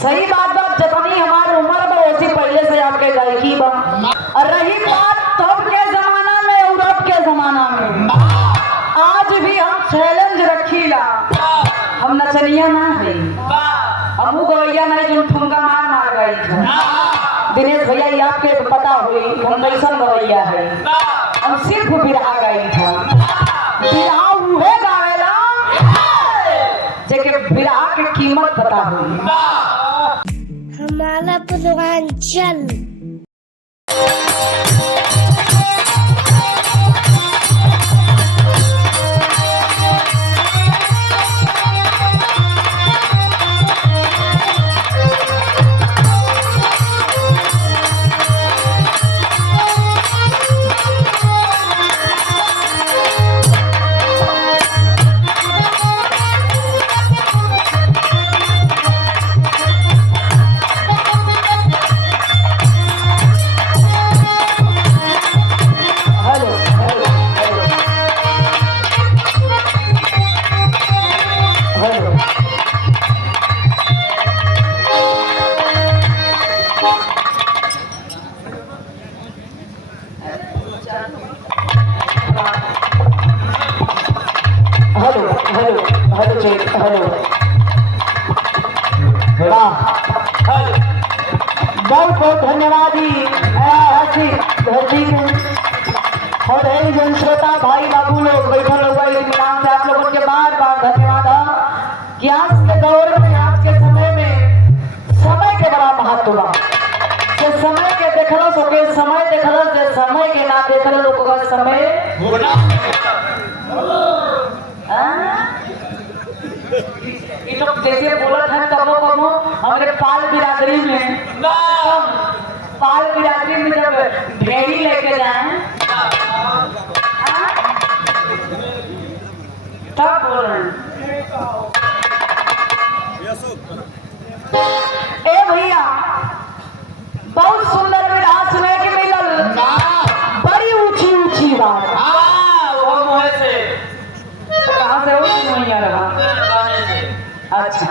सही बात बात जितनी हमारी उम्र बा वैसी पहले से आपके गायकी बा। और रही बात तब के जमाना में और अब के जमाना में, आज भी हम चैलेंज रखीला। हम नचनिया ना है, हमू गवैया नहीं जो ठुमका मार मार गई था। दिनेश भैया ये आपके पता हुई हम कैसन गवैया है। हम सिर्फ बिरहा गई था। बिरहा हुए गावेला जेके बिरहा की कीमत पता हुई। हमारा पूर्वांचल बहुत बहुत धन्यवाद जी धरती और जन श्रोता भाई बाबू लोग बैठे लोग नाम से आप लोगों के बार बार धन्यवाद कि आज के दौर में आज के समय में समय के बड़ा महत्व बा। समय के देखल सके समय देखल समय के ना देखल लोग का समय जैसे बोलत है कबो कबो हमारे पाल बिरादरी में जब भेड़ी लेके जाए तब बोल रहे ए भैया बहुत सुंदर बिरहा सुने के मिलल। बड़ी ऊंची ऊंची बात कहाँ से नहीं आ रहा। अच्छा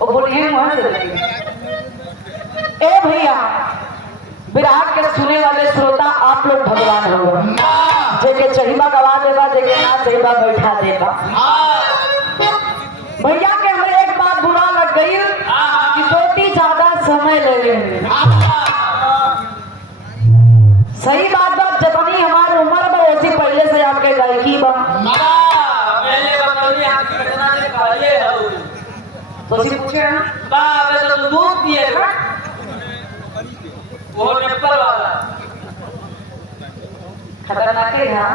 वो बोलिए ए भैया बिरहा के सुने वाले श्रोता आप लोग भगवान हो जेके चहिबा गवा देगा जेके ना चहिबा बैठा देगा। भैया के हमें एक बात बुरा लग गई कि सोती ज्यादा समय ले लेंगे। सही बात बात जितनी हमारी उम्र बा वैसी पहले से आपके गायकी बा। तो पूछे ना दूध पिए वो नेपल वाला खतरनाक है। यहाँ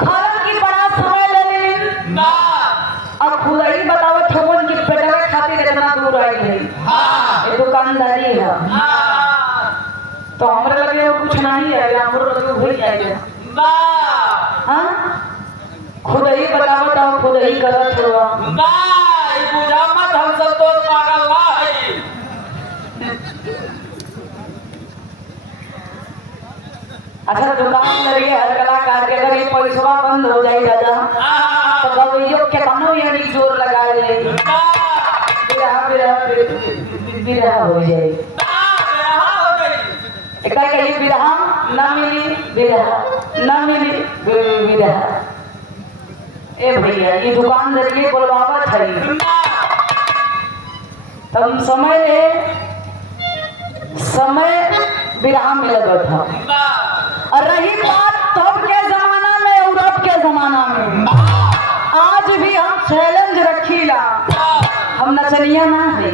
खाना की बड़ा समय ले ना अब खुद ही बताओ ठोकन की पेटवे खातिर इतना दूर आई है। ये दुकानदारी है तो हमारे लगे वो कुछ नहीं है हमारे लगे वही जाएगा। हाँ खुद ही बताओ तो खुद ही गलत हुआ। हम सब तो पागल है। अच्छा दुकान करिए हर कलाकार के अगर ये पैसा बंद हो जाए दादा तो गवैयो के बनो यानी जोर लगा ले बिरहा हो जाए। एक कहीं बिरहा ना मिली बिरहा ना मिली बिरहा। ए भैया ये दुकान दरिए बोलवावा था तब समय बिरहा में लगा था। और रही बात तब के जमाना में और अब के जमाना में, आज भी हम चैलेंज रखीला। हम नचनिया ना है,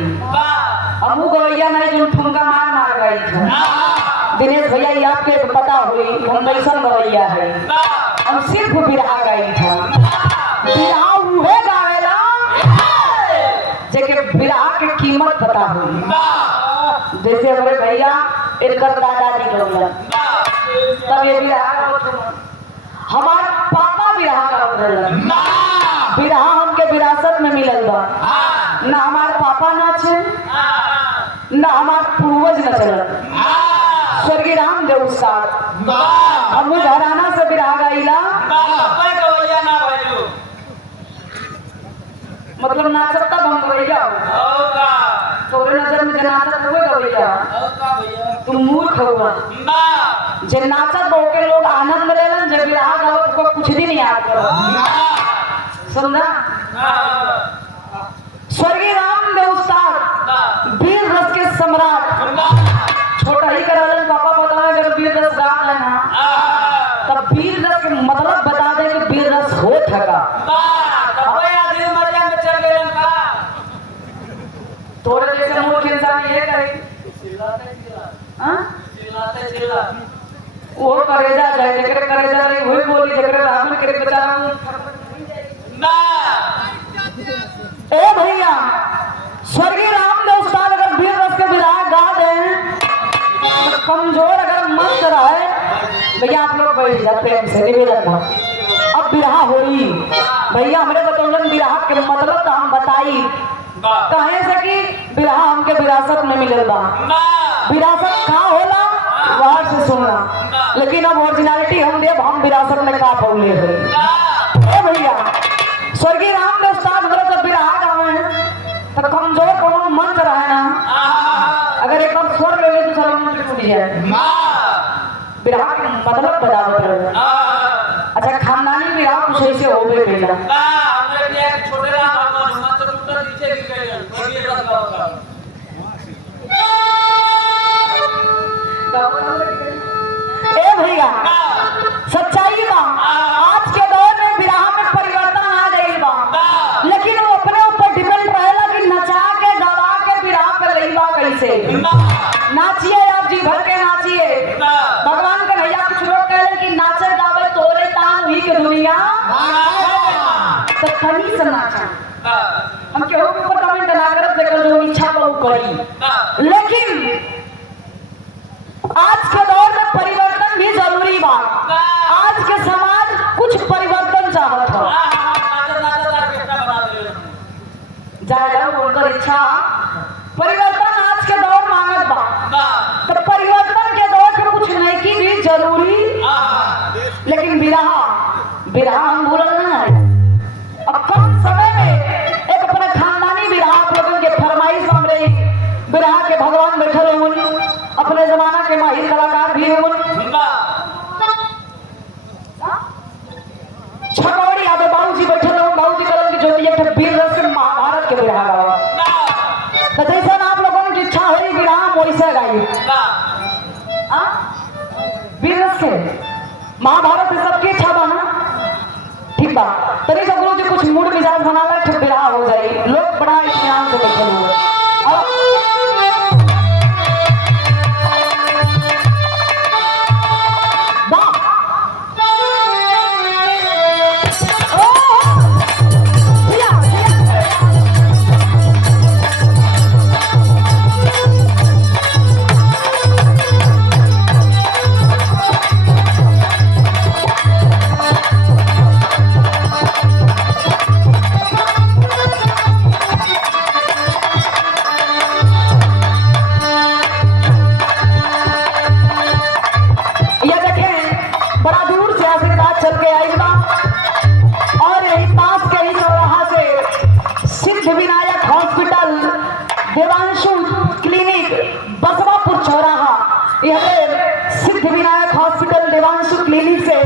हमू गवैया नहीं जो ठुमका मार मार गई था। दिनेश भैया ये आपके पता हुई हम कैसन गवैया है। हम सिर्फ बिरहा गई था। बिरहा हुए गावेला जेके बिरहा की कीमत पता हुई। जैसे हमारे भैया एक दादाजी गवैया तब ये बिरहा हमारे पापा बिरहा का बिरहा हमके विरासत में मिलल बा। ना हमारे पापा नाचे ना हमारे पूर्वज न चल। स्वर्गीय रामदेव साहब हम घराना से बिरहा गाइला तो नाचत तब हम गवैया तोरे नजर में जे नाचत हुए गवैया तू मूर्ख हुआ जे नाचत बहु के लोग आनंद लेलन जे बिरहा गावत को कुछ भी नहीं याद करो समझा। स्वर्गीय रामदेव उस्ताद वीर रस के सम्राट छोटा ही करलन पापा बतावे अगर वीर रस गा लेना तब वीर रस के मतलब बता दे कि वीर रस हो थका तोरे जैसे मूर्ख इंसान ये करे हां वो करेजा जाए जकरे करेजा रे वही बोली जकरे राम करे बेचारा ना। ए भैया स्वर्गीय रामदेव उस्ताद अगर वीर रस के विराग गा दे तो कमजोर अगर मन रहे भैया आप लोग बैठ जा प्रेम से निवेदन था अब बिरहा होई भैया हमरे बतौलन बिरहा के मतलब तो हम बताई कहे से कि बिरहा हमके विरासत में मिलल बा विरासत का होला बाहर से सुनना लेकिन अब ओरिजिनलिटी हम देव हम विरासत में का पौले हो। ए भैया स्वर्गीय रामदेव उस्ताद हमरे जब बिरहा गावे तो कमजोर कोनो मन रहे ना अगर एकदम स्वर ले ले तो सारा मन टूट जाए बिरहा के मतलब बराबर है। अच्छा खानदानी बिरहा कुछ ऐसे होवे कइला ए भैया सच्चाई बा आज के दौर में बिरहा में परिवर्तन आ गई बा लेकिन वो अपने ऊपर डिपेंड रहेला कि नचा के गवा के बिरहा पे लईबा कैसे नाचिए आप जी भर के नाचिए भगवान के भैया कुछ लोग कहले कि नाचे गावे तोरे तान हुई के दुनिया तो खनी से नाचा हम केहू के ऊपर कमेंट ना करब जेकर जो इच्छा बा वो करी लेकिन आज के दौर में परिवर्तन भी जरूरी बा आज के समाज कुछ परिवर्तन चाहत हो जाएगा उनकर इच्छा परिवर्तन आज के दौर मांगत बा तो परिवर्तन के दौर में कुछ नहीं की भी जरूरी लेकिन बिरहा हम भूलल ना है। अब कम समय में एक अपने खानदानी बिरहा आप लोगों के फरमाइश हमरे बिरहा के भगवान बैठे हुए अपने जमाना के माहिर कलाकार भी हुए छकौड़ी आबे बाबूजी बैठे रहो बाबूजी कलम की ज्योति एक वीर रस के महाभारत के बिरहा गावा तो जैसा आप लोगों की इच्छा हुई बिरहा वैसे गाइए वीर रस के महाभारत से सबकी इच्छा बना ठीक बा तरी सब लोग जो कुछ मूड मिजाज बना ला तो बिरहा हो जाए लोग बड़ा इत्मीनान से बैठे हुए सिद्ध विनायक हॉस्पिटल देवांशु क्लिनिक से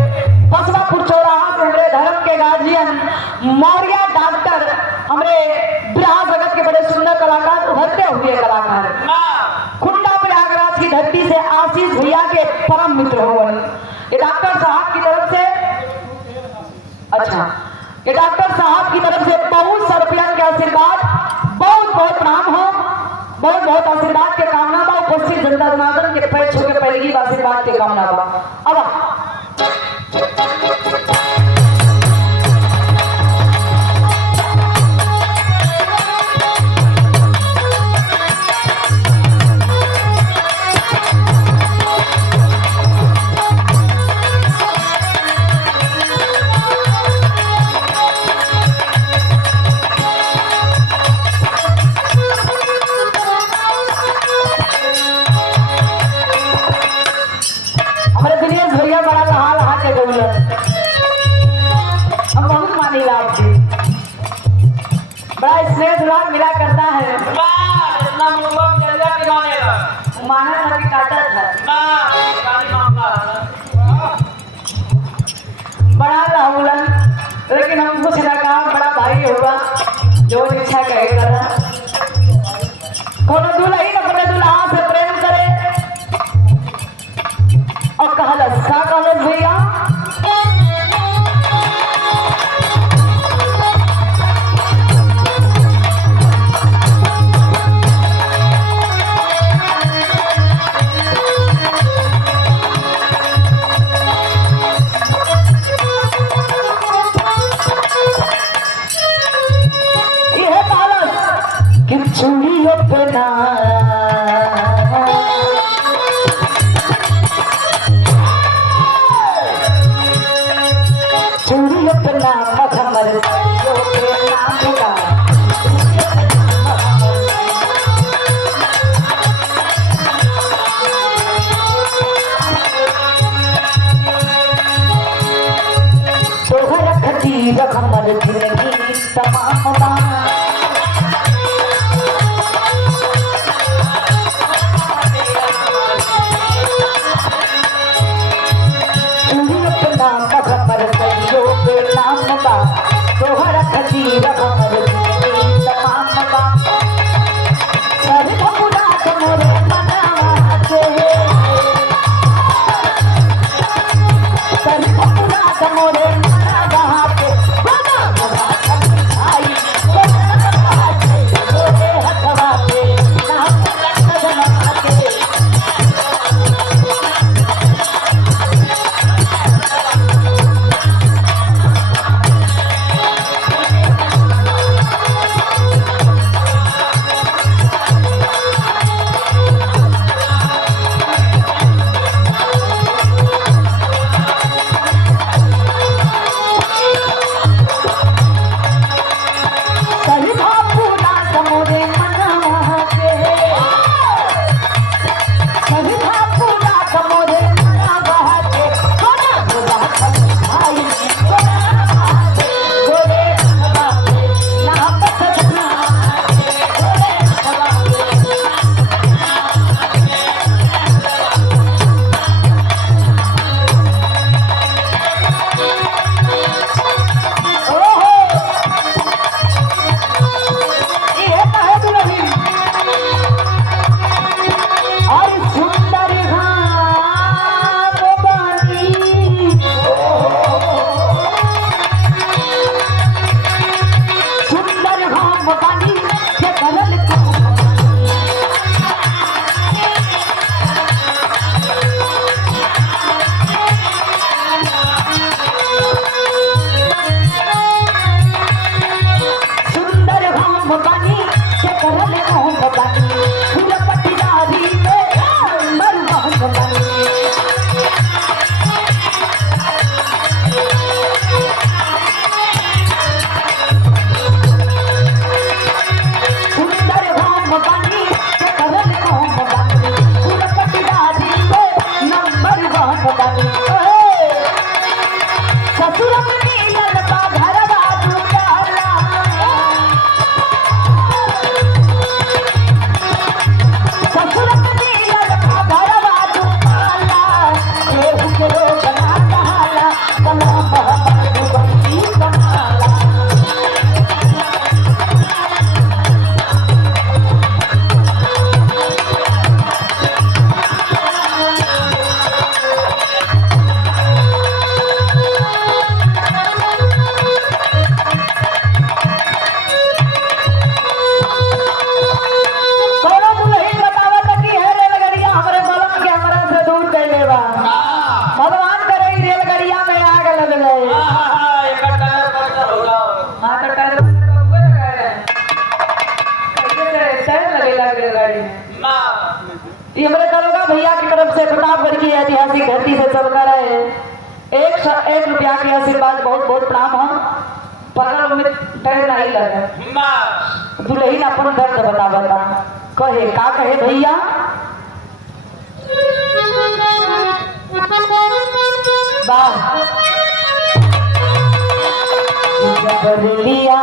बसवापुर चौराहा से हमारे धर्म के गार्जियन मौर्य डॉक्टर हमारे बिरहा जगत के बड़े सुंदर कलाकार उभरते हुए कलाकार खुंडा प्रयागराज की धरती से आशीष भैया के परम मित्र हुए ये डॉक्टर साहब की तरफ से ये डॉक्टर साहब की तरफ से बहुत सौ रुपया के आशीर्वाद बहुत बहुत प्रणाम हो बहुत बहुत आशीर्वाद के कामना बा उपस्थित जनता जनार्दन के पैर छू के पहली आशीर्वाद के कामना बा। अब हमारे दिनेश भैया बड़ा परिवार मिला करता है। इतना मुंबई में चल जाके मानेगा माना था कि काटा था। गाड़ी मामला बड़ा राहुलन, लेकिन हम कुछ ना कहा, बड़ा भाई होगा जो इच्छा कहेगा। कोनो दुल्ही अपने दुल्हा से प्रेम करे और कहलस का कहलस भैया चूड़ी अपना चूड़ी अपना मखमल तोहर खतीर खमल फिरनी तमाम तोहरा खतीर खमल तमाम बा सब भपुरा मोरे मनावा के सब भपुरा मोरे मनावा के बना बना आई गोरे हथवा पे नाम लटकना के ये हमारे दरोगा भैया की तरफ से प्रतापगढ़ की ऐतिहासिक धरती से चलकर है। एक रुपया के आशीर्वाद बहुत बहुत प्रणाम हम पकड़ में डर नहीं लगे दुल्ही अपन दर्द बता बता कहे का कहे भैया जब लिया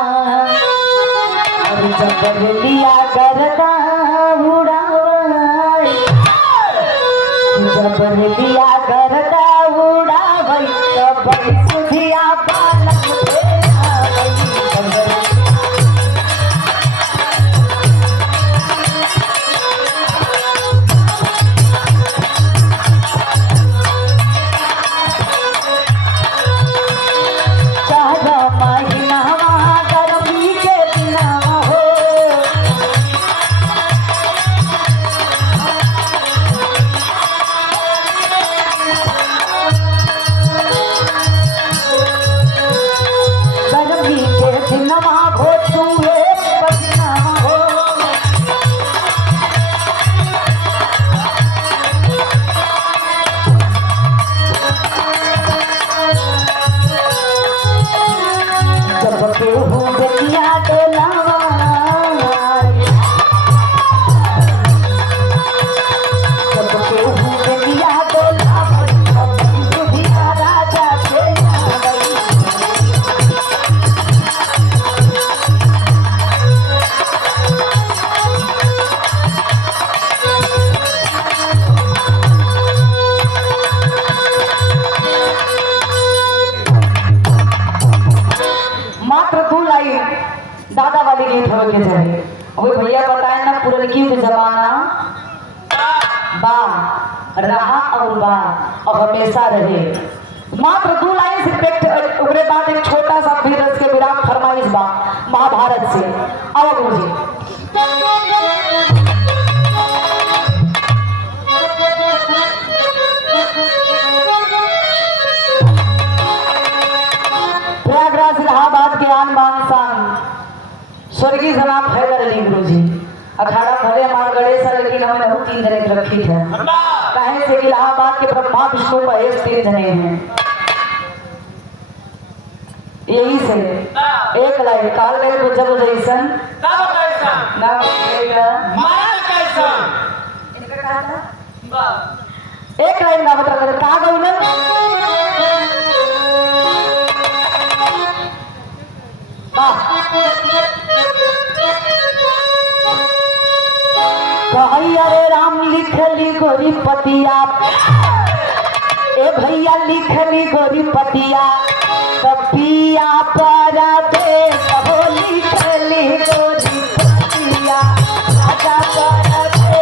लिया करता उड़ावई जब लिया करता उड़ावई तब सुधिया बालक दादा वाली गीत हो के जाए वो भैया बताए ना पुरनकी के जमाना बा रहा और बा और हमेशा रहे। मात्र 2 लाइन सिर्फ उगरे बाद एक छोटा सा भी रस के विराम फरमाइश बा महाभारत से। अब गुरुजी प्रयागराज इलाहाबाद के आन बान शान स्वर्गीय जनाब हैदर अली गुरुजी अखाड़ा भले हमारे गणेश है, लेकिन हमें बहुत 3 जने की रखी है कहे से इलाहाबाद के ब्रह्मा विष्णु महेश 3 जने हैं। यही से एक लाइन काल गए को जब जैसन ना एक लाइन ना बता कर का गौलन अरे राम लिखली गोरी पतिया ए भैया लिखली गोरी पतिया पिया पर दे कहो लिखली गोरी पतिया राजा पर दे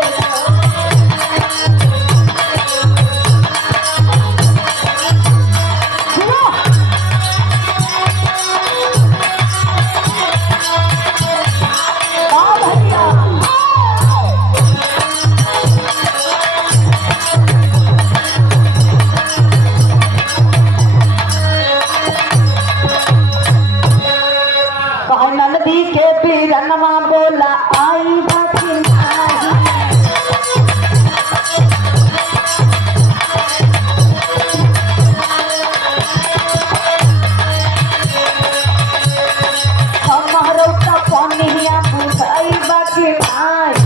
नदी के पीरनमा बोला आई बाकी हमारो का पानिया बुझाई बाकी आई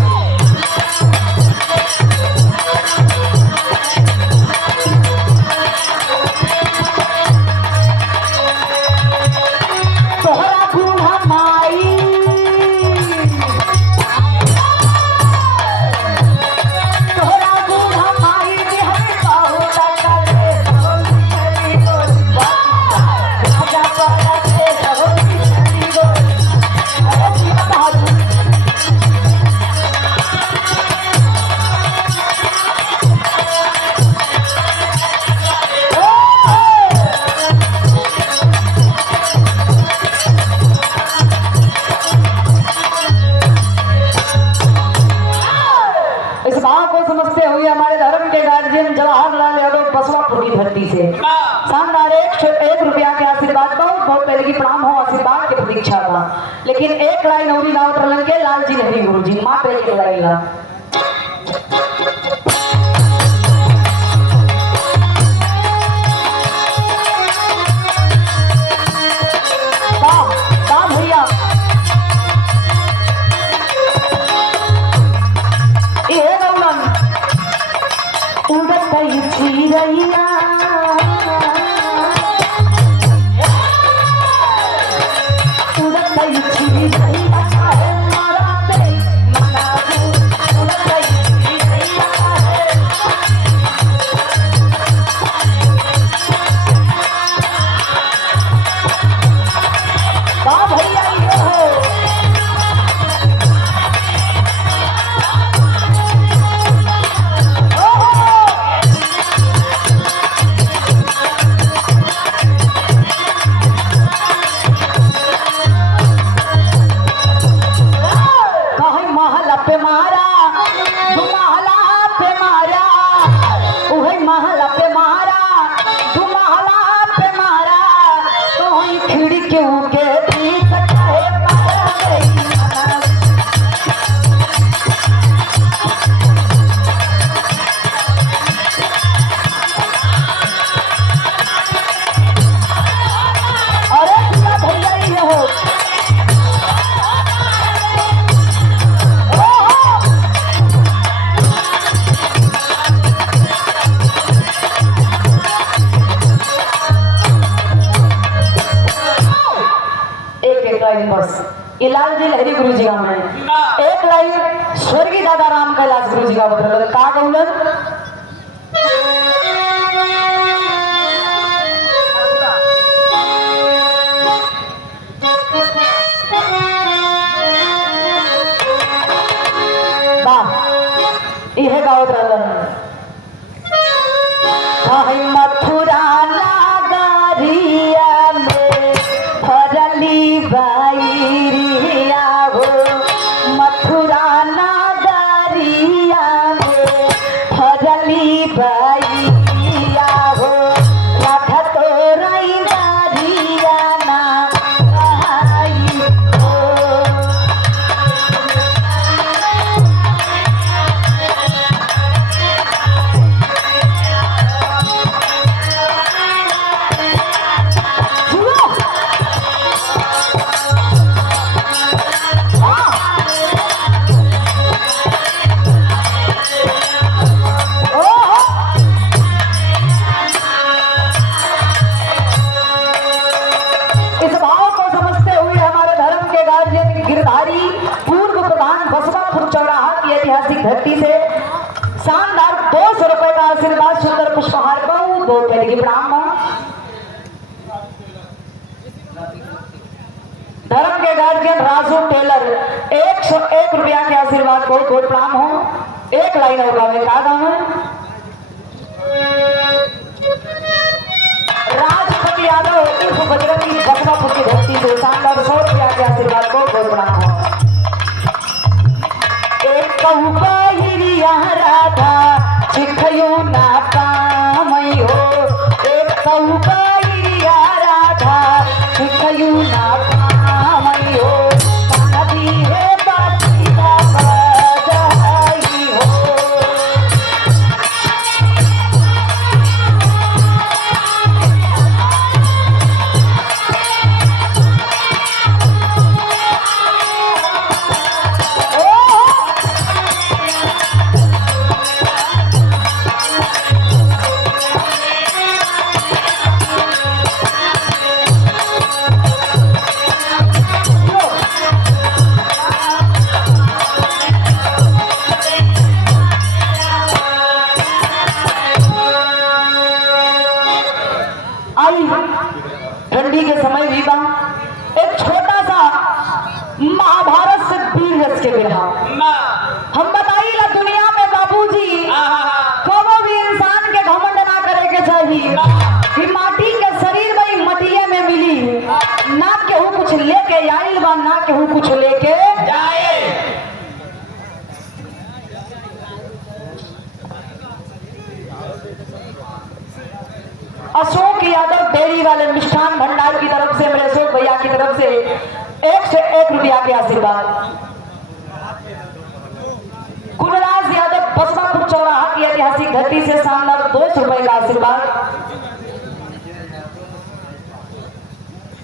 समझते हुए हमारे धर्म के गार्जियन जवाहरलाल यादव बसवापुर की धरती से शानदार 1 रुपया के आशीर्वाद बहुत बहुत पहले की प्रणाम हो आशीर्वाद के प्रतीक्षा था। लेकिन एक लाइन और गाँव प्रलन के लाल जी नहीं गुरु जी माँ पे एक लाइन ला भैया चिड़ैया उड़त चिड़ैया लाइन बस। ये लाल जी लहरी गुरु जी का है। एक लाइन स्वर्गीय दादा राम कैलाश गुरु जी का बदल का गौलन यह गावत रहलन मथुरा नगरिया में भरली बैरिया हो, मथुरा नगरिया में भरली बैरिया हो, राधा तो रई नरिया ना आई हो। धरती से शानदार 200 रुपए का आशीर्वाद सुंदर पुष्पहार बहु 2 पहले की ब्राह्मण धर्म के गार्जियन राजू टेलर 101 रुपया के आशीर्वाद को बहुत प्रणाम हो। एक लाइन होगा मैं कहा गाँव है राजपति यादव उर्फ बजरंगी बसवापुर की धरती से शानदार 100 रुपया के आशीर्वाद को बहुत प्रणाम हो। हिरिया राधा चिखयो ना पामई हो, एक हिरिया राधा चिखयो ना पामई हो, नदी है बातिया बजाई हो। ठंडी के समय भी बा एक छोटा सा महाभारत से वीर रच के बिरहा हम बताइला दुनिया में बाबूजी कबो भी इंसान के घमंड ना करे के चाहिए कि माटी के शरीर भाई मटिया में मिली ना केहू कुछ लेके आइल बा ना केहू कुछ लेके जाए। अशोक यादव डेयरी वाले मिष्ठान भंडार की तरफ से मेरे अशोक भैया की तरफ से 101 रुपया के आशीर्वाद। कुलराज यादव बसवापुर चौराहा की ऐतिहासिक धरती से शानदार 200 रुपए का आशीर्वाद।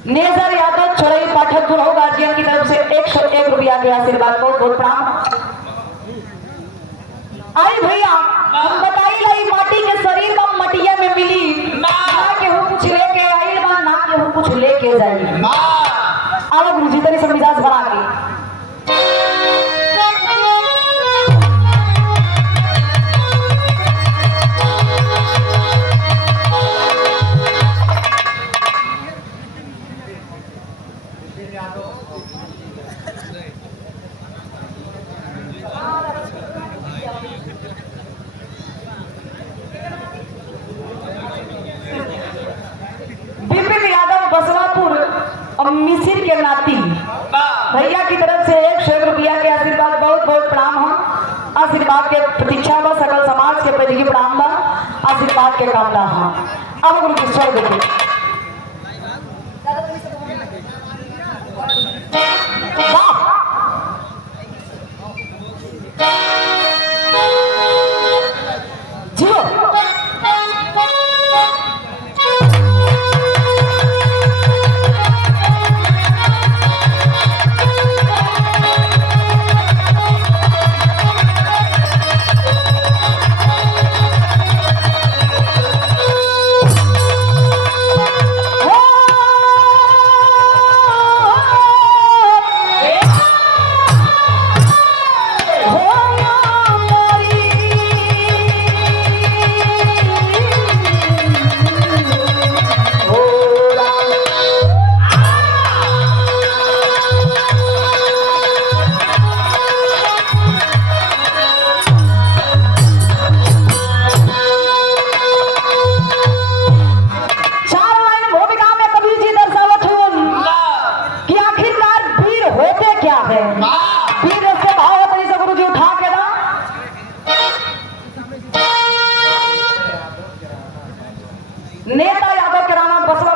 नेजर यादव चौड़ई पाठक गुरु गार्जियन की तरफ से 101 रुपया के आशीर्वाद को बहुत प्रणाम। आई भैया हम बताइए माटी के शरीर का मटिया में मिली ना केहू कुछ लेके आई बा ना केहू कुछ लेके जाई। आओ गुरुजी तरी सब मिजाज बना के बसवापुर और मिसिर के नाती भैया की तरफ से 101 रुपया के आशीर्वाद बहुत बहुत प्रणाम हो। आशीर्वाद के प्रतीक्षा व सकल समाज के प्रति प्रणाम बा आशीर्वाद के कामना हो। अब गुरु की स्वर्ग के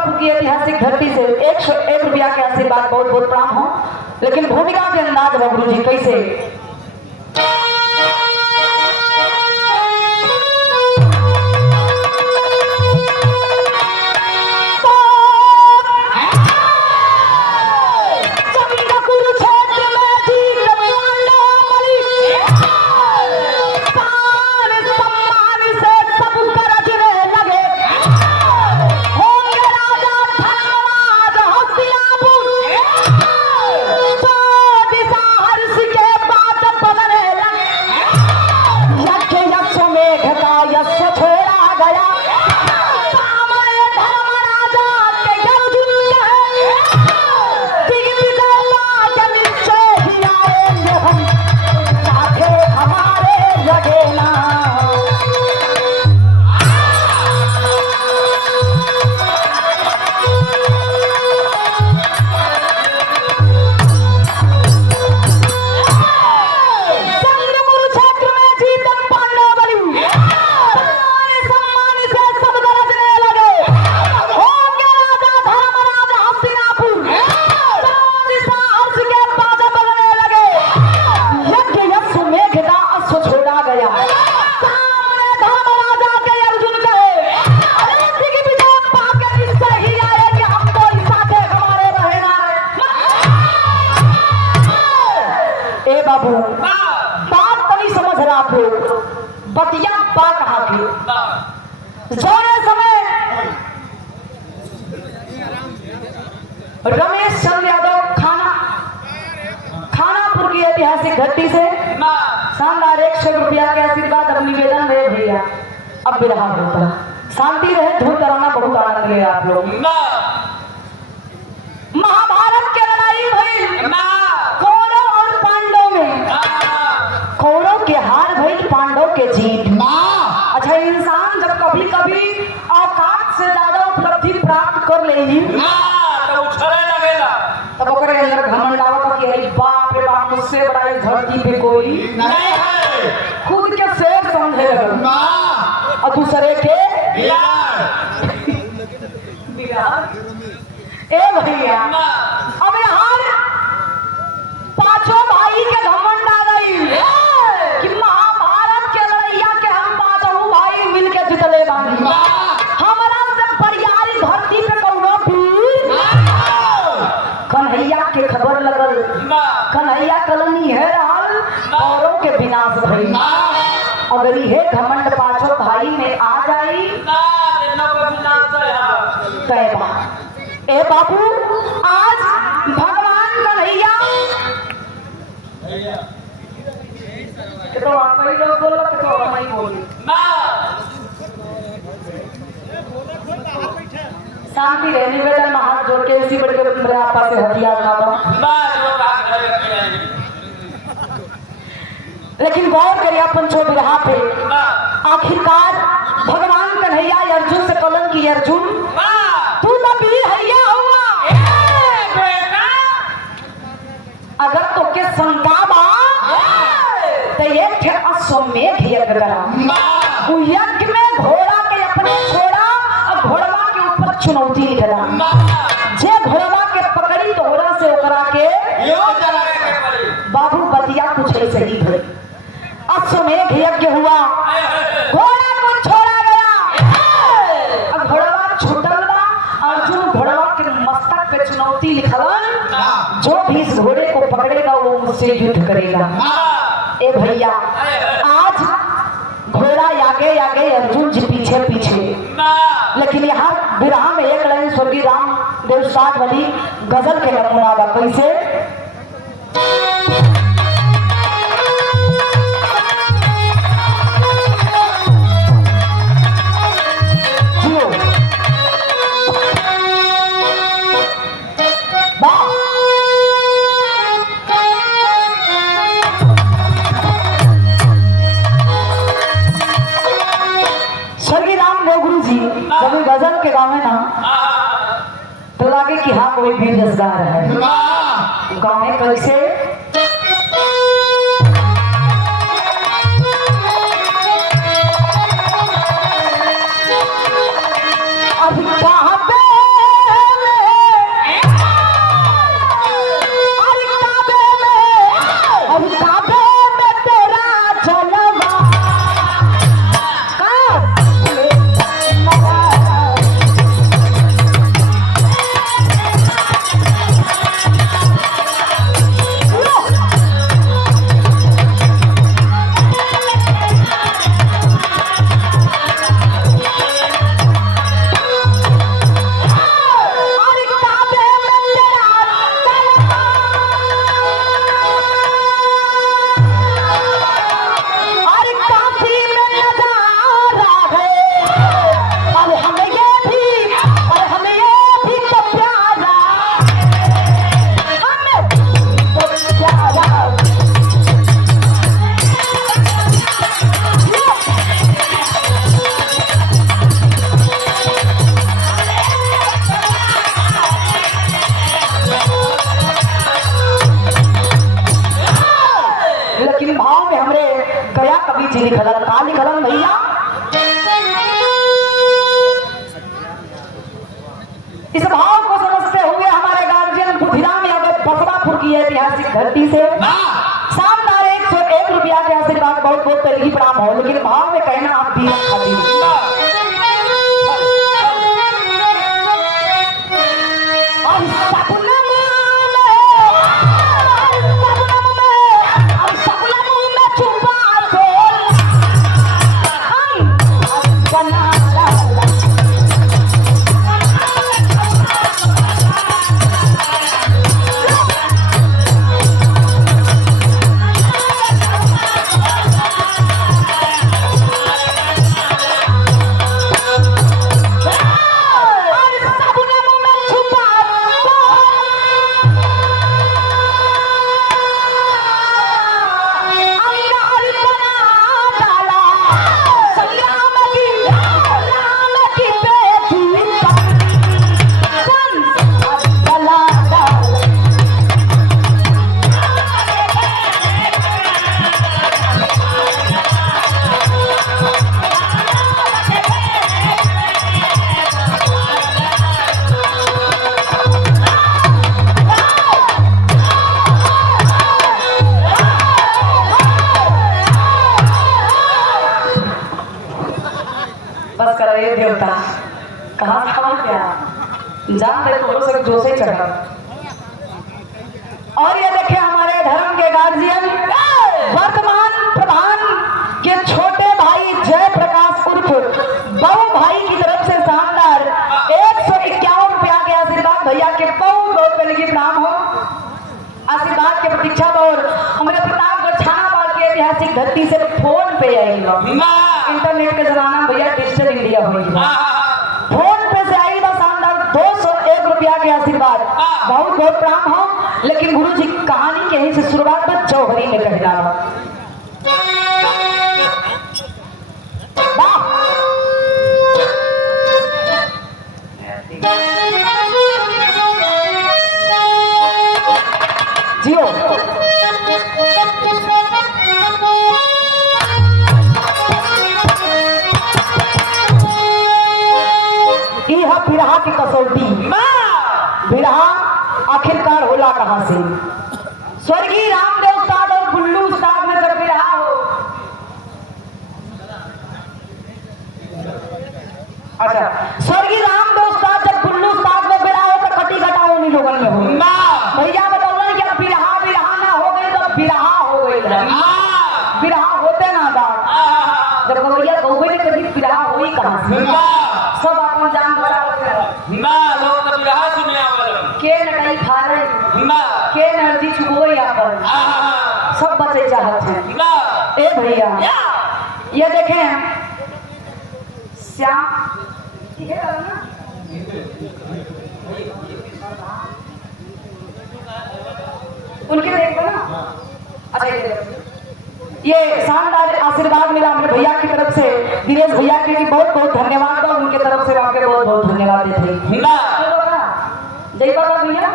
अंबापुर की ऐतिहासिक धरती से 101 रुपया के आशीर्वाद बहुत बहुत प्रणाम हो। लेकिन भूमिका के अंदाज है गुरु जी कैसे बात तनी समझ रहा आप लोग बतिया बा कहा थी जोने समय रमेश चंद्र यादव खानापुर की ऐतिहासिक धरती से शानदार 100 रुपया के आशीर्वाद अब निवेदन रहे भैया अब विराम होता शांति रहे धूल कराना बहुत आनंद ले आप लोग। महाभारत की लड़ाई भई कौरव और पांडव में कौरव के हार भई पांडव के जीत। अच्छा इंसान जब कभी कभी औकात से ज्यादा उपलब्धि प्राप्त कर लेगी तब ओकरे अंदर घमंड आवत कि अरे बाप रे बाप मुझसे बड़ा इस धरती पे कोई नहीं है, खुद के शेर समझे और दूसरे के ए भैया अब यहाँ पांचों भाई के घमंड आ गई कि महाभारत के लड़ैया के हम पांचों भाई मिलके जितले बानी हमारा से परियारी धरती पे कौनो भी कन्हैया के खबर लगल कन्हैया कलनी है रहल औरों के विनाश भई अगर ये घमंड पांचों भाई में आ जाई तैबा ए बाबू आज भगवान कन्हैया तो आप ही लोग बोलो तो हम ही बोली शांति रहे निवेदन में हाथ जोड़ के इसी बड़े मेरे आपा से हथियार ना दो लेकिन गौर करिए पंचो बिरहा पे आखिरकार भगवान कन्हैया अर्जुन से कलन की अर्जुन तू तो वीर हैया हुआ अगर तो के संताबा तो एक थे अश्वमेध यज्ञ करा वो यज्ञ में घोड़ा के अपने छोड़ा और घोड़वा के ऊपर चुनौती निकला जे घोड़वा के पकड़ी तो घोड़ा से ओकरा के बाबू बतिया कुछ ऐसे ही भरे अश्वमेध यज्ञ हुआ घोड़ा को छोड़ा गया अब घोड़वा छूटल बा अर्जुन घोड़वा के मस्तक पे चुनौती लिखलन जो भी इस घोड़े को पकड़ेगा वो मुझसे युद्ध करेगा। ए भैया आज घोड़ा आगे आगे अर्जुन जी पीछे पीछे लेकिन यहाँ विरहा में एक लाइन स्वर्गीय राम देव साथ वाली गजल के नमूना बा कैसे गजल के गाँव में ना तो लागे कि हाँ कोई भी रसगार है गाँव में कैसे अब कहाँ पे लिखलन भैया, इस भाव को समझते हुए हमारे गार्जियन बुधिराम यादव बसवापुर की ऐतिहासिक धरती से शानदार 101 रुपया के आशीर्वाद बहुत बहुत पहले प्रणाम हो, लेकिन भाव में कहना आप भी बस करो ये देवता कहाँ था क्या जान दे तो सब जो से चढ़ा। और ये देखिए हमारे धर्म के गार्जियन वर्तमान प्रधान के छोटे भाई जय प्रकाश उर्फ बहु भाई की तरफ से शानदार 151 रुपया के आशीर्वाद भैया के बहुत बहुत पहले की प्रणाम हो। आशीर्वाद के प्रतीक्षा और हमारे प्रतापगढ़ छानाबाद की ऐतिहासिक धरती से फोन पे आएगा, इंटरनेट के जमाना भैया डिजिटल इंडिया हो गया, फोन पे से आई बस शानदार 201 रुपया के आशीर्वाद बहुत बहुत प्रणाम हो। लेकिन गुरु जी कहानी के यहीं से शुरुआत में जौहरी में कह डाला। जियो यह बिरहा की कसौटी, बिरहा आखिरकार होला कहां से? स्वर्गीय रामदेव उस्ताद और गुल्लू उस्ताद में जब बिरहा हो, अच्छा स्वर्गीय रामदेव उस्ताद जब गुल्लू उस्ताद में बिरहा हो तो कटी घटा उन्हीं लोगों में हो। भैया बताओ क्या बिरहा बिरहा ना हो गई तो बिरहा हो गई, बिरहा होते ना था जब भैया गौवे ने कभी बिरहा हो ही कहां से? सब अपन जान बड़ा ना लोग तो बिरहा सुने आवल के नटाई खा रहे ना के नर्जी छुपो यहाँ पर सब बचे चाहत हैं। ना ए भैया ये देखें श्याम ठीक है ना, उनके देखो ना। अच्छा ये शानदार आशीर्वाद मिला अपने भैया की तरफ से, दिनेश भैया के भी बहुत बहुत धन्यवाद और उनके तरफ से आपके बहुत बहुत धन्यवाद देते ना जय बाबा भैया।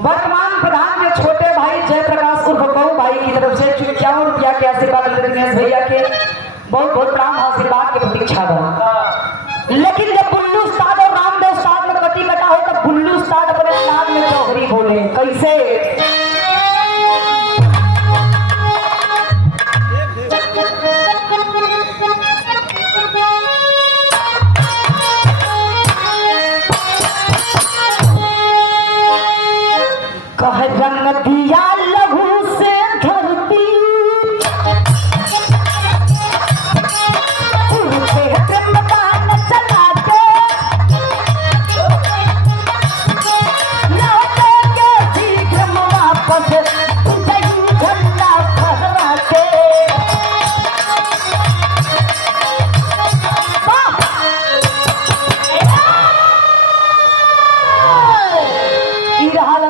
वर्तमान प्रधान के छोटे भाई जय प्रकाश उर्फ बहु भाई की तरफ से 51 रुपया के आशीर्वाद दिनेश भैया के बहुत बहुत प्रणाम, आशीर्वाद की प्रतीक्षा करो। लेकिन जब बुल्लू उस्ताद और रामदेव उस्ताद में कटी कटा हो तो बुल्लू उस्ताद अपने उस्ताद में जौहरी बोले कैसे? कह रंग दिया लहू से धरती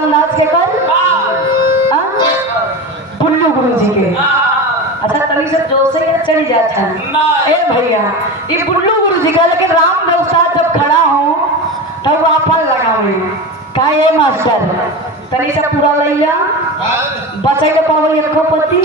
अंदाज के कर बुल्लू गुरु जी के। अच्छा तभी से जोर से चढ़ी जाता है। ए भैया ये बुल्लू गुरु जी का, लेकिन रामदेव साहब जब खड़ा हो तब वापस लगावे का ये मास्टर तनी से पूरा लैया बचाई के पावल एक पत्ती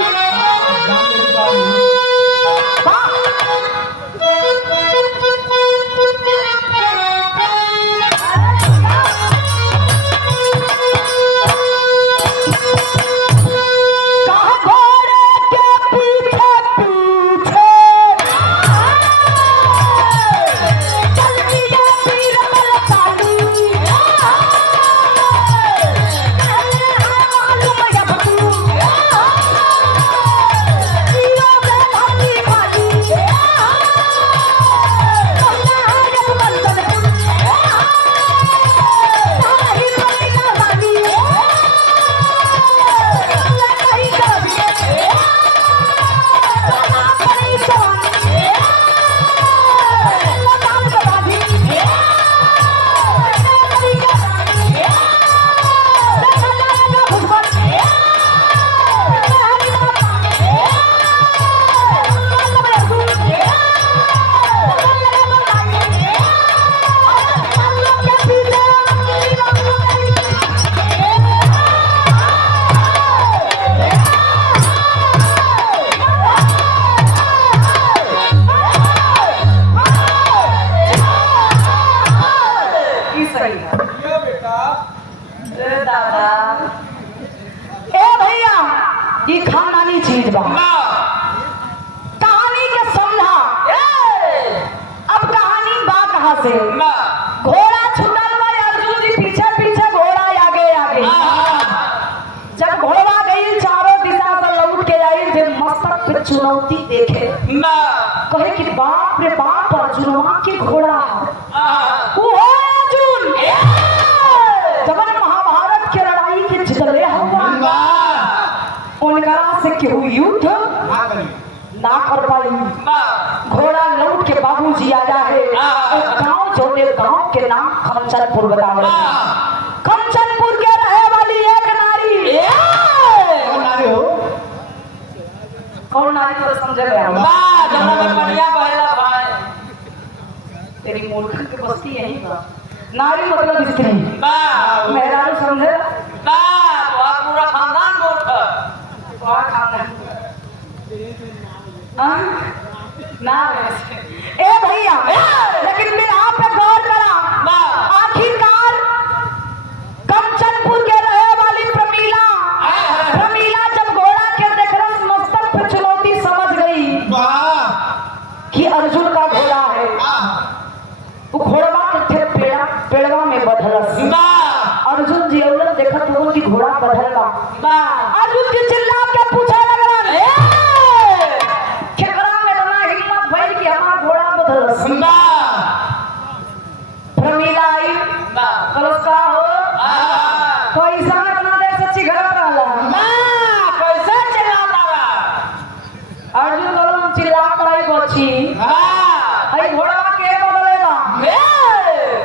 ये खानदानी चीज बा कहानी के समझा अब कहानी बा कहाँ से घोड़ा छुटल बा अर्जुन जी पीछे पीछे घोड़ा आगे आगे जब घोड़ा गई चारों दिशा से लौट के आई फिर मस्तक पे चुनौती देखे कहे कि बाप रे बाप अर्जुनवा के घोड़ा वो है अर्जुन जब महाभारत के लड़ाई के जितले हुआ उनका से केहू युद्ध ना कर पाई घोड़ा लौट के बाबूजी आया है गांव जोड़े गांव के नाम खमचनपुर बताओ खमचनपुर के रहे वाली एक नारी कौन नारी तो समझ गया तेरी मूर्ख की बस्ती यही बा नारी मतलब स्त्री मेहरारू समझे पूरा खानदान ना ए भैया लेकिन मैं आप पे गौर करा आखिरकार कमचनपुर के रहे वाली प्रमीला जब घोड़ा के देखकर मस्तक पे चुनौती समझ गई कि अर्जुन का घोड़ा है वो घोड़ा के पेड़वा में बधलस अर्जुन जी औरत देखत हो कि घोड़ा बधल बा अर्जुन जी चिल्ला के पूछा लगला केकरा में इतना हिम्मत भइल कि हमार घोड़ा बधलस प्रमीला आई कलस्का हो पैसा इतना देर से चिघरा रहला कैसे चिल्लाता अर्जुन बोलो चिल्ला रही बच्ची हई घोड़ा के बदलेला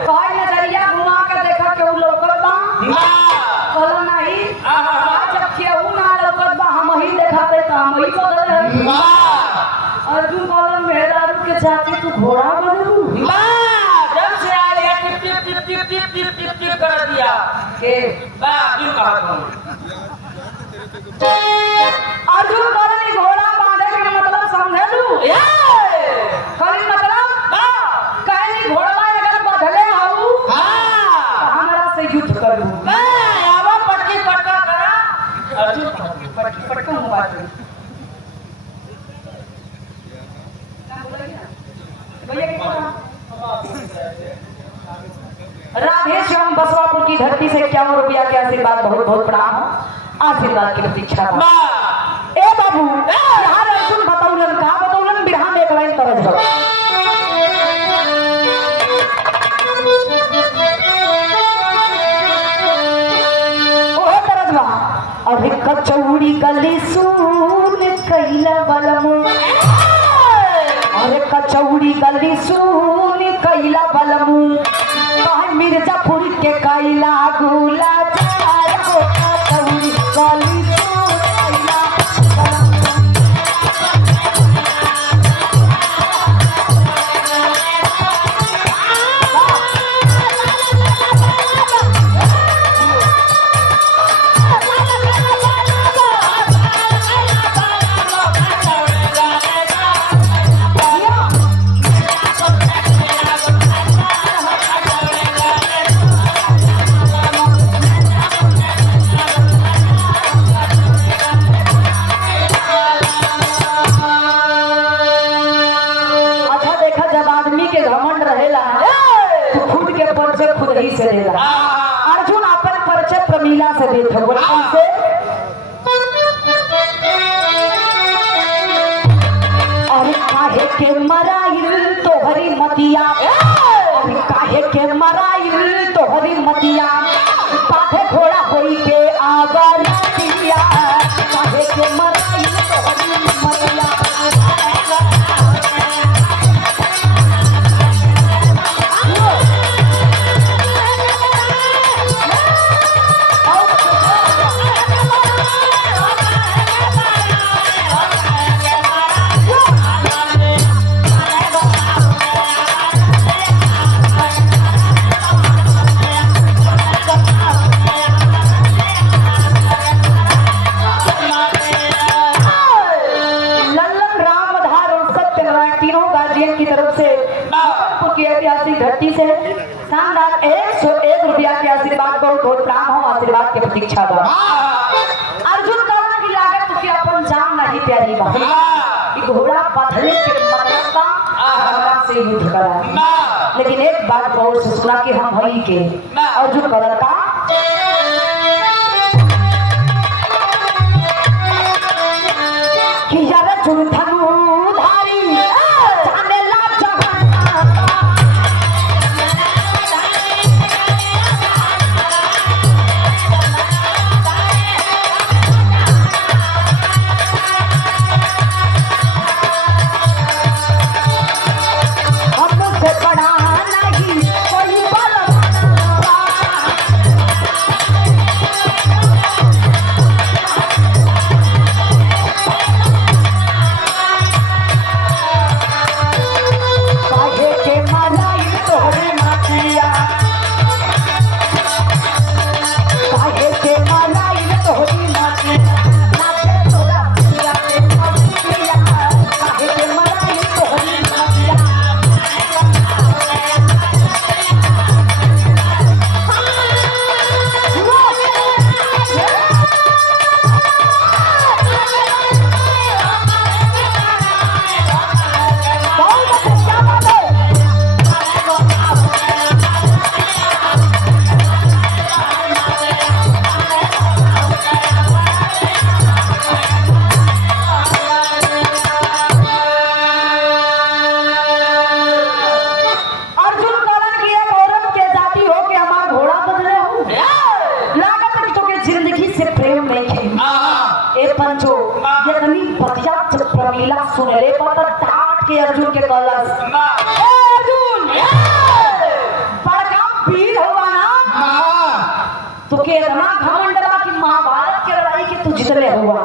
कहीं नजरिया घुमा के देखा के उ लौकत बा कहल नहीं जब केहू ना लौकत बा हम ही देखाते त हम ही बदल है अर्जुन बोलन मेहरारू के जाके तू घोड़ा बदलू जब से आया टिप टिप टिप टिप टिप टिप टिप टिप कर दिया के क्यों कहा अर्जुन बोलन घोड़ा बांधे के मतलब समझे लू कहली मतलब कहली घोड़ा अगर बदले आऊ हमरा से युद्ध करू आवा पटकी पटका करा अर्जुन पटका हुआ राधे श्याम बसवापुर की धरती से 51 रुपया के आशीर्वाद बहुत बहुत प्रणाम आशीर्वाद की प्रतीक्षा ए बाबू यार अर्जुन बतौलन का बतौलन बिरहा में एक लाइन तरज बा ओए तरज बा अरे कचौड़ी गली सून कैला बलमु अरे कचौड़ी गली सून कैला बलमु मिर्जापुर के कैला गुला चार हो कचौड़ी गली सून कैला के घमंड रहेला तो खुद के परिचय खुद ही से देला। अर्जुन अपन परिचय प्रमीला से देत है। बोला कैसे? अरे काहे के मराइल तोहरी मतिया, अरे काहे के मराइल तोहरी मतिया, काहे घोड़ा होई के आवर दिया, काहे के मराइल तोहरी मतिया। धरती से शानदार 101 रुपया के आशीर्वाद बहुत बहुत प्राण हो, आशीर्वाद के प्रतीक्षा बा। अर्जुन कहला की लागत कि अपन जान नहीं प्यारी बा, ई घोड़ा बदले के मतलब बा हमरा से युद्ध करा। लेकिन एक बात गौर से सुना कि हम हई के अर्जुन कहता कि यार अर्जुन धनुधारी जाने ला प्रमीला सुनले पर डांट के अर्जुन के कहलस, अर्जुन बड़का वीर हुआ ना तो के इतना घमंड बा कि महाभारत के लड़ाई के तू जितले हुआ,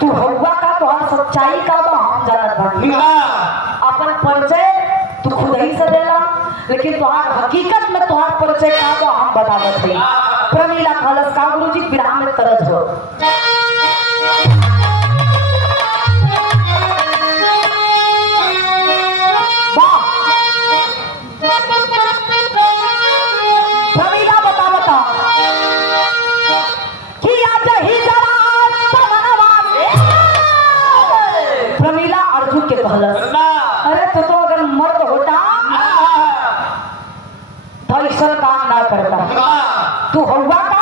तू हुआ का तो हर सच्चाई का तो हम जानत बानी। अपन परिचय तू खुद ही से देला, लेकिन तुहार हकीकत में तुहार परिचय का तो हम बतावत हई। प्रमीला कहलस का गुरुजी विराम में तरज हो। प्रमीला बता कि आज ही जरा प्रमीला अर्जुन के कहलस, अरे तो अगर मर्द होता तो ऐसा काम ना करता, तू हुआ का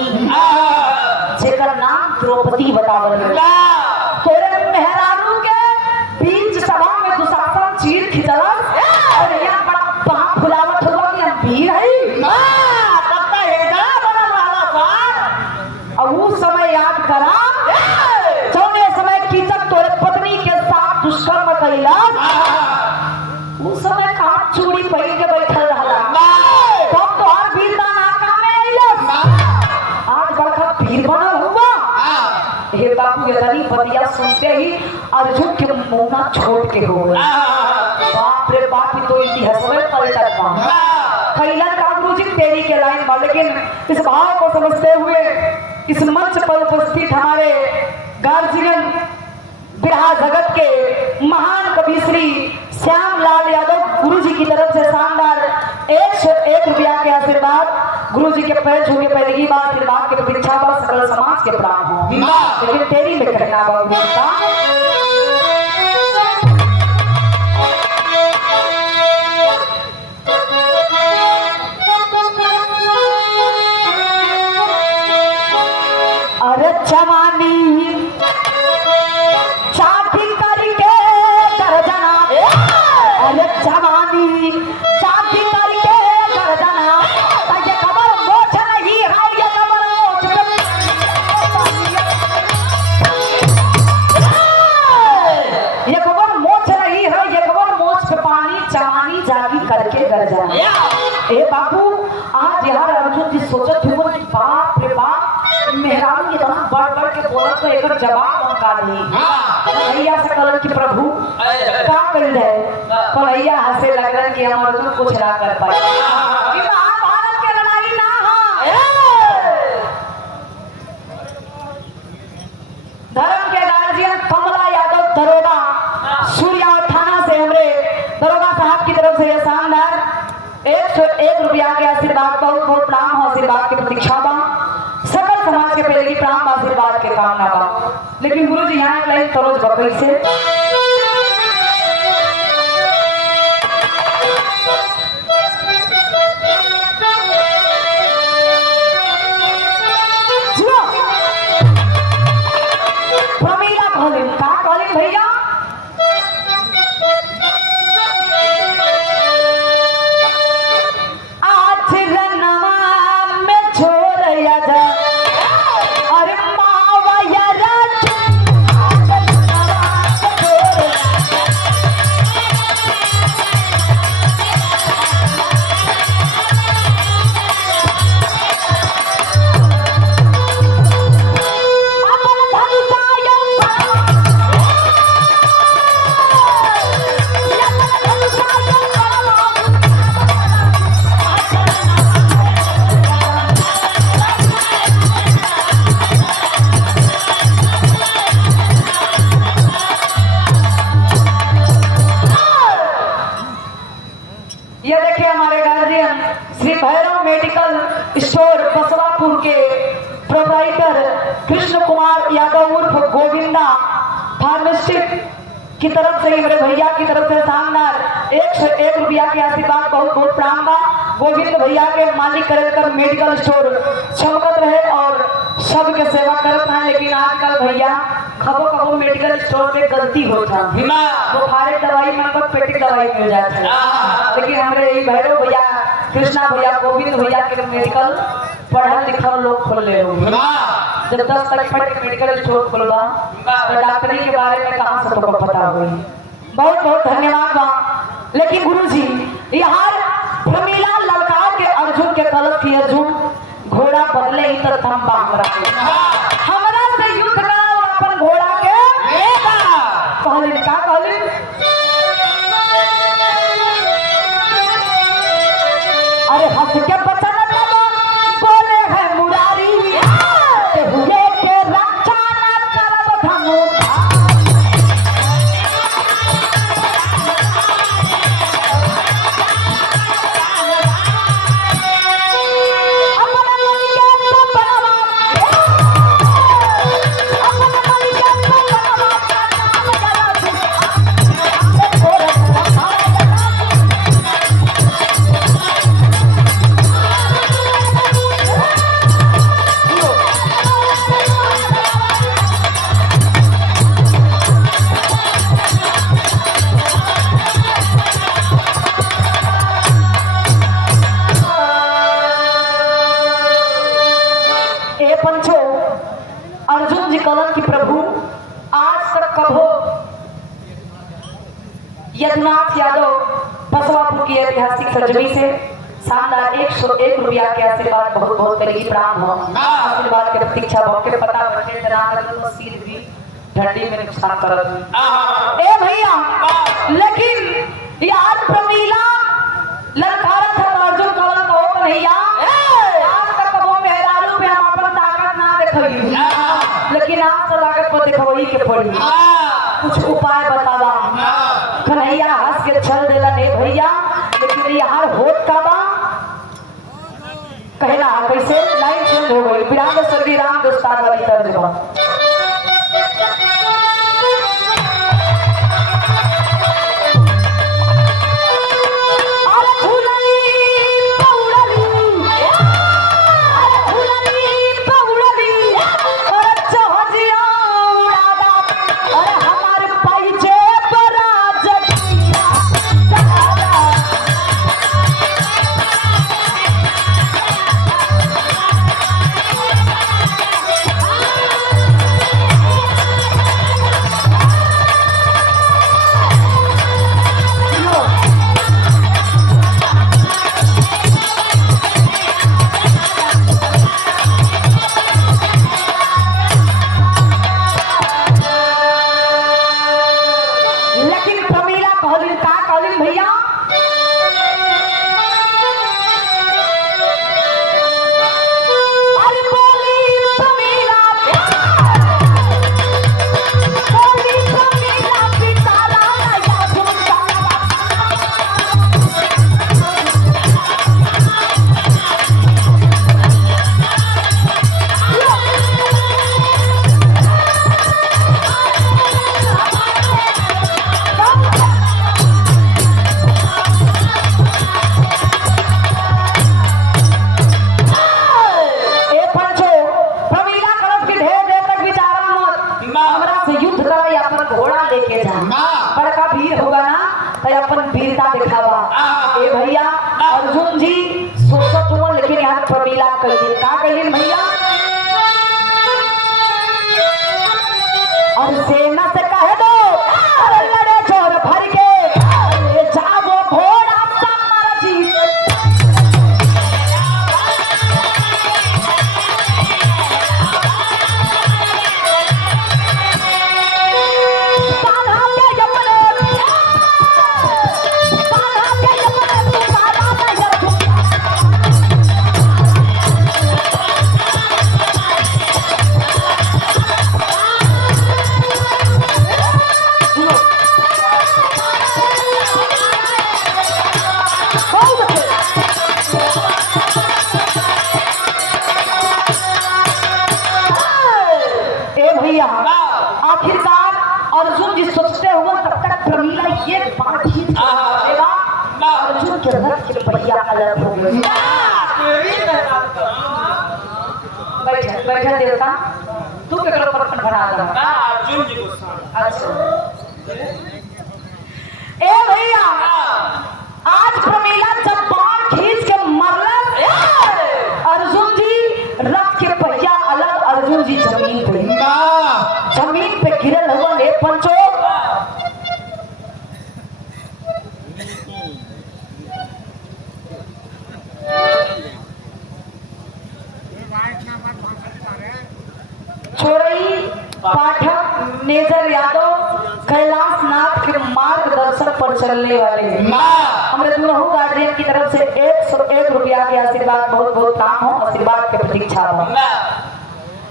पत्नी जेकर नाम द्रौपदी बतावल गइल। तोरे मेहरारू के बीच सभा में दुशासन चीर खिंचलस और यहाँ बड़ा बाप फुलावट हुआ कि हम वीर है। और उस समय याद करा जौने समय कीचक तोरे पत्नी के साथ दुष्कर्म कैला, उस समय कान चूड़ी पहन के बैठल रहला, तब तो हर वीरता नाका में अइलस। आज बड़का वीर बनल हुआ। हे बाबू ये तनी बतिया सुनते ही अर्जुन के मुंह छोड़ के हो गए। बाप रे बाप, तो इतिहास में पलटत बा। कैलन का गुरुजी तेरी के लाइन बा, लेकिन इस भाव को समझते हुए इस मंच पर उपस्थित हमारे गार्जियन बिरहा जगत के महान कवि श्री श्याम लाल यादव गुरुजी की तरफ से शानदार 101 रुपया के आशीर्वाद। गुरुजी के पैर छू के पहली बार आशीर्वाद की प्रतीक्षा पर सकल समाज के प्रणाम हो। लेकिन तेरी में कहना बाबू अरे जवानी चाटी करके गर्जना, अरे जवानी चाटी करके गर्जना, ये खबर मोछ नहीं है, ये खबर मोछ ये खबर मोछ नहीं है, ये खबर मोछ पे पानी जवानी जागी करके गर्जना। ए बाबू, आज यार अर्जुन जी सोचत हुए बाप रे बाप, मेहरारू इतना बढ़ के बोलत तो एक जवाब उनका नहीं। भैया से कहलन कि प्रभु का कर दे, पर भैया हंसे लगन कि हम अर्जुन कुछ ना कर पाए। कि महाभारत के लड़ाई ना हां। धर्म के गार्जियन कमला यादव दरोगा सूर्या थाना से हमरे दरोगा साहब की तरफ से ये शानदार 101 रुपया के आशीर्वाद, बहुत बहुत प्रणाम हो। आशीर्वाद की प्रतीक्षा बा, सकल समाज के पहले की प्राण आशीर्वाद के कामना बा। लेकिन गुरु जी यहाँ लाइन तरोज बकरी से प्रमीला कहलिन का कहलिन भैया, आज रनवा में छोड़ जा, अरे मावा यारा स्टोर बसवापुर के प्रोप्राइटर कृष्ण कुमार यादव उर्फ गोविंदा फार्मास्यूटिक की तरफ से मेरे भैया की तरफ से शानदार 101 रुपया के आशीर्वाद, बहुत बहुत प्रणाम बा। गोविंद भैया के मालिक कर मेडिकल स्टोर चमकत रहे और सबके सेवा करत रहे। लेकिन आजकल भैया खबो खबो मेडिकल स्टोर में गलती होता है, बुखारे दवाई में पेटिक दवाई मिल जाती है। लेकिन हमारे भैरव भैया कृष्णा भैया गोविंद भैया के मेडिकल पढ़ल लिखल लोग खोल ले जब 10 तक मेडिकल स्टोर खोलबा तो डॉक्टरी के बारे में कहाँ से तुमको पता होगी। बहुत बहुत धन्यवाद बा। लेकिन गुरुजी यहाँ प्रमीला ललकार के अर्जुन के कलश की अर्जुन घोड़ा बदले ही तो थम बांध रखे हमरा से युद्ध करा और अपन घोड़ा के कहलिन का कहलिन अरे हंस के बचन बोले है मुरारी के हुए के रक्षा न करब धनु अपन के तो बनवा यदुनाथ यादव बसवापुर की ऐतिहासिक सरजमी से शानदार 101 रुपया के आशीर्वाद बहुत बहुत करेगी प्रणाम हो आशीर्वाद के प्रतीक्षा भाव के पता बचे मशीन भी ठंडी में नुकसान करत ए भैया लेकिन यार प्रमीला ललकारत था अर्जुन कवन को भैया आज तक वो मेहरारू पे हम अपन ताकत ना देखई लेकिन आज तो लागत पर देखवई के पड़ी कुछ उपाय बतावा कन्हैया हंस के चल देला ने भैया लेकिन यार होत का बा कहना कैसे लाइन चेंज हो गई विराम सर्वी राम दोस्तान वाली तर्ज बा अपन वीरता दिखावा ए भैया अर्जुन जी सोचत हुआ लेकिन यहाँ प्रमीला कहिए का कहिए भैया और सेना से कह दो लड़े जोर भर के जाओ घोड़ा समर जी आखिरकार अर्जुन जी सोचते हुए तब तक प्रमीला ये बात ही अर्जुन के रथ के पहिया अलग हो गए बैठे देवता तू केकरो पर बना दा अर्जुन जी को अच्छा ए भैया आज प्रमीला जब बाण खींच के मरल अर्जुन जी रथ के पहिया अलग अर्जुन जी जमीन पे गिरल हुआ ले पंचो छोड़ई पाठक मेजर यादव कैलाश नाथ के मार्गदर्शन पर चलने वाले हमारे दोनों गार्जियन की तरफ से 101 रुपया के आशीर्वाद बहुत बहुत काम हो आशीर्वाद के प्रतीक्षा हो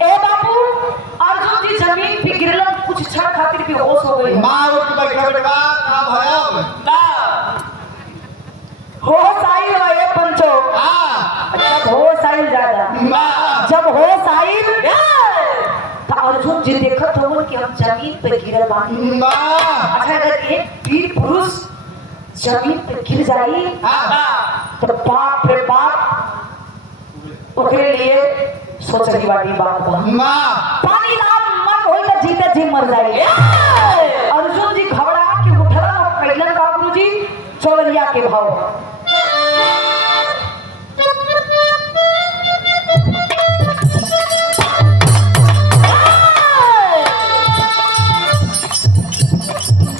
ए बाबू अर्जुन जी जमीन पे गिरलन कुछ क्षण खातिर भी होश हो गई उठ बैठे बेटा का भया होश आई हो ये पंचो जब होश आई ज्यादा जब होश आई तो अर्जुन जी देखत हो कि हम जमीन पे गिरल बानी अच्छा अगर एक वीर पुरुष जमीन पे गिर जाई तो बाप रे बाप ओकरे लिए सोचनी वाली बात बा पानी लाल मन होई त जीते जी मर जाई अर्जुन जी घबरा के उठला और कैलन बाबू जी चौरिया के भाव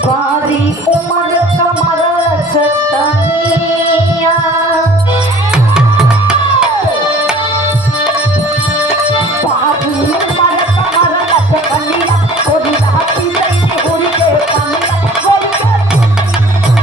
बारी उम्र का सतनिया बाबू मन कमर लचकनिया कोई राती नहीं होरी के पानिया होरी के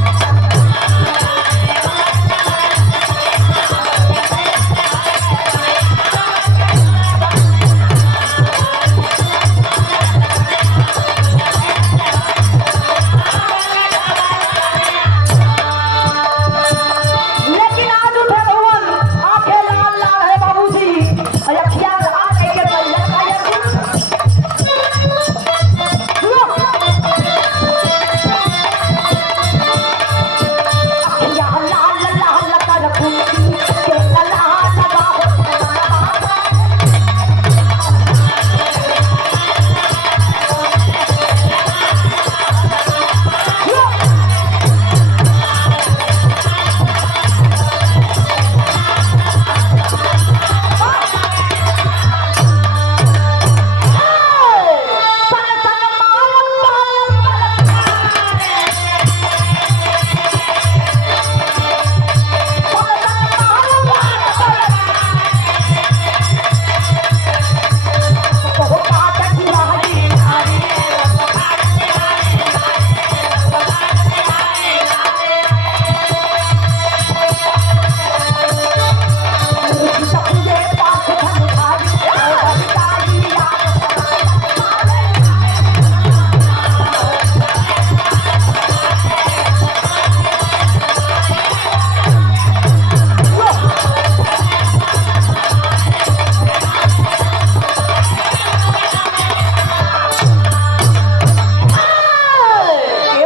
लेकिन आज उठे भवन आंखें लाल लाल है बाबूजी अखियां लाल है के पहले का ये अखियां लाल लाल कर खुशी के लाल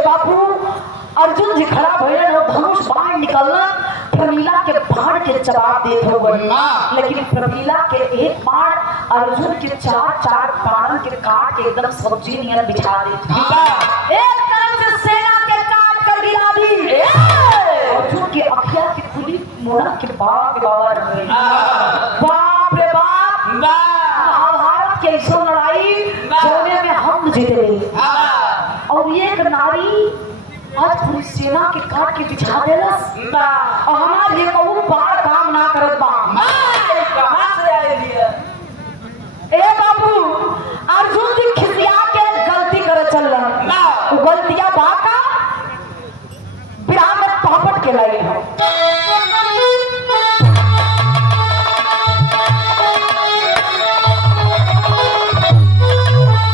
बाबू अर्जुन जी खड़ा भइल और धनुष बाण निकलना प्रमीला के बाण के जवाब देत हो लेकिन प्रमीला के एक बाण अर्जुन के चार बाण के काट के एकदम सब्जी नियर बिछा देत एक तरफ से सेना के काट कर गिरा दी अर्जुन के अखिया की खुली मोड़ा के बाग बावर हुई बाप रे बाप महाभारत के ऐसा लड़ाई जोने में हम जीते और एक नारी आज पूरी सेना के काट के बिछा देलस और हमार ये कहू बार काम ना करत बा कहां से आए लिए ए बाबू अर्जुन जी खिसिया के गलती करे चलन वो गलतियां बा का विराम में पहपट के लाई है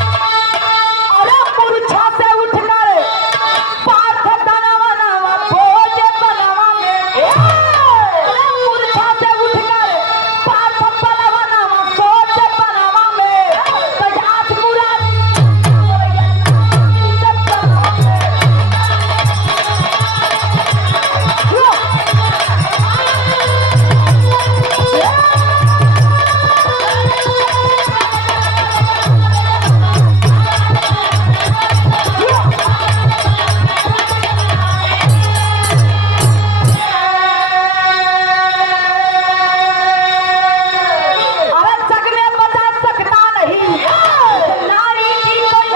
अरे मूर्छा से उठकर पार्थ बनवा भोज बनवा में अरे मूर्छा से उठकर पार्थ बनवा सोच बनवा में सजात मुरारी अरे जग में बचा सकता नहीं नारी की कोई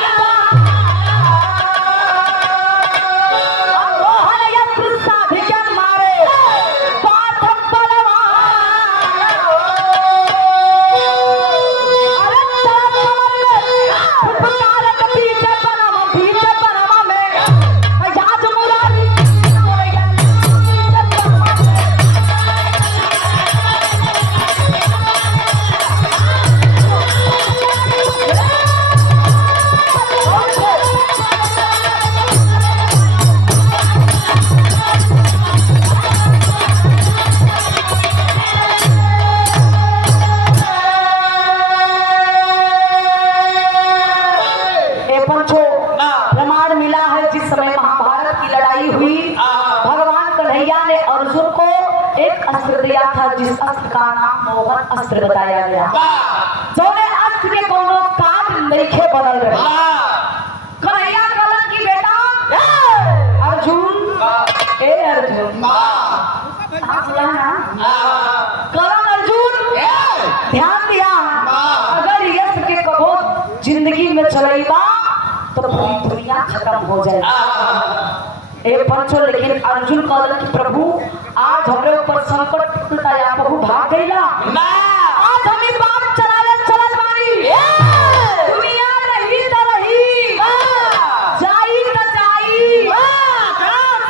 मोहन यत्र साध के मारे पार्थ बलवान अरे तरफ में फुटकारक पीछे बनवा में याद मुरारी ए पंचो प्रमाण मिला है जिस समय महाभारत की लड़ाई हुई भगवान कन्हैया ने अर्जुन को एक अस्त्र दिया था जिस अस्त्र का नाम मोहन अस्त्र बताया गया जोने अस्त्र के कोनो काम नइखे बनल रहे कन्हैया कलन की बेटा अर्जुन ए अर्जुन आप सुना ना करण अर्जुन ध्यान दिया अगर यश के कबो जिंदगी में चलेगा तो पूरी दुनिया खत्म हो जाएगी ए पंचो लेकिन अर्जुन कहल कि प्रभु आज हमरे ऊपर संकट टूटता या प्रभु भाग गईला ना आज हम ई बात चलाले चलत बानी दुनिया रही त रही जाई त जाई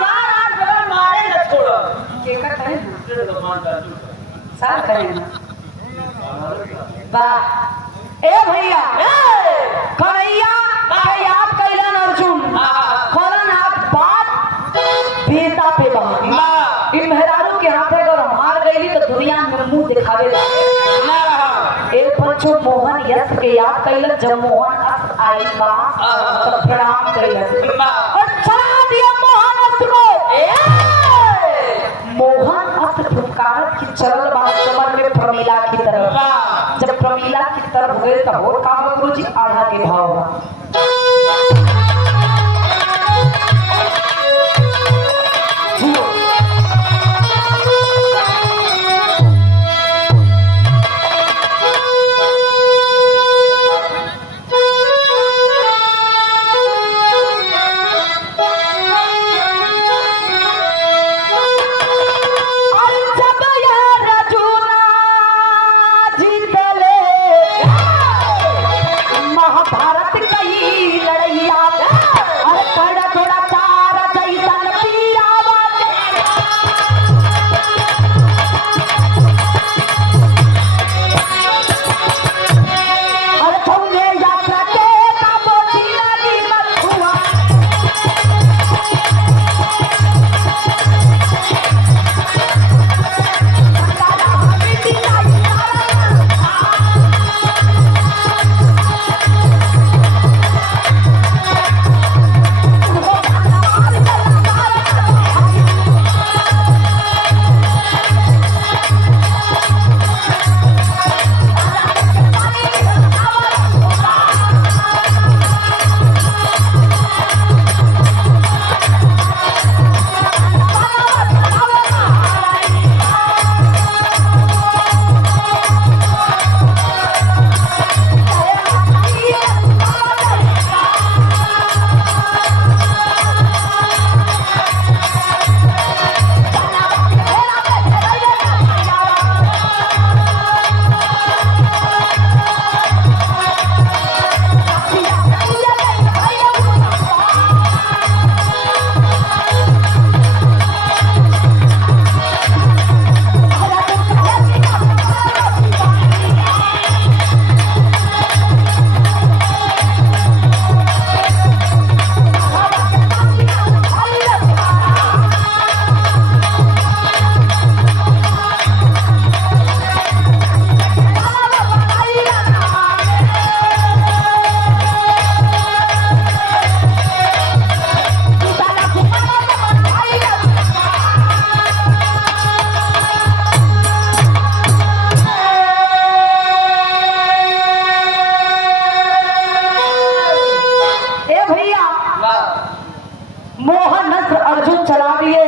सारा घर मारे न छोड़ के का कहे भगवान का सार कहे ना वाह ए भैया कन्हैया के याद कैलन अर्जुन कहलन आप बात बेटा पे बात इन मेहरारू के हाथे अगर हार गईली तो दुनिया में मुंह दिखावे लागे एक पंचो मोहन यश के याद कैलन जब मोहन अस्त्र आई बा तो प्रणाम कैलन और चला दिया मोहन अस्त्र को मोहन अस्त्र फुटकार की चल बात कमर में प्रमीला की तरफ जब प्रमीला की तरफ गए तो और का गुरुजी आधा के भाव महाभारत कई लड़ैया अरे कड़ा थोड़ा चार जैसन पीरावत अरे तुमने यात्रा के ताबो जिंदगी मत हुआ मोहन अस्त्र अर्जुन चला लिए